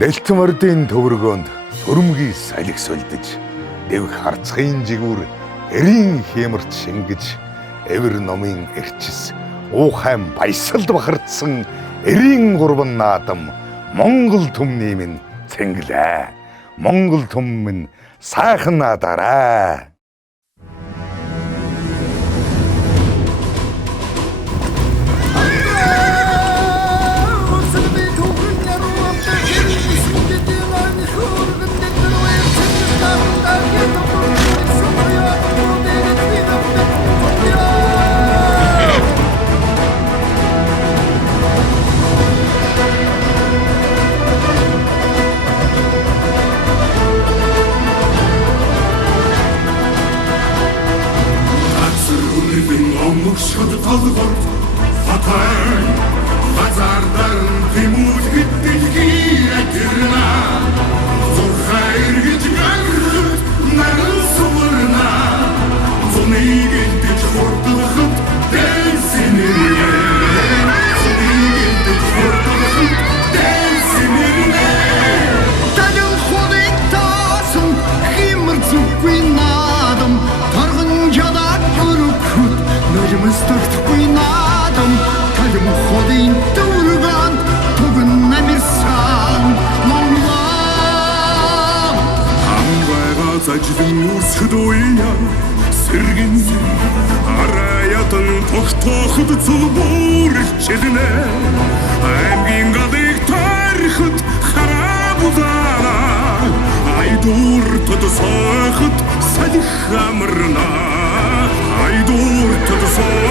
Нэлтмөрдийн төвөргөөнд төрөмгий салхисолдож дэв харцхын жигүүр эрийн хэмэрч шингэж эвэр номын эрчис уухайн баясалд бахардсан эрийн гурван наадам Монгол түмний минь цэнгэлээ. Монгол түм минь сайхан надараа. Шуд толгор хатан базардан тимүүд гэдгийг атэрна зурхайр гэж гаргад наран сумарна зунийг элдэж хурдлахад дэнсинэрнэ зунийг элдэж хурдлахад дэнсинэрнэ талын ходыг таасан химэр зүггүй наадам тарган жадаад өрөхөд Нажмыстагтгүй наадам талим ходын дүүрган тугн намирсан Монголаа хамбайга зажлын үсгэд уяа сэргэн араятан тогтооход цулбуур чилнэ аймгийн гадыг тарихад харабудана айдуур тодсоход салих амарна Айдуур тодсоо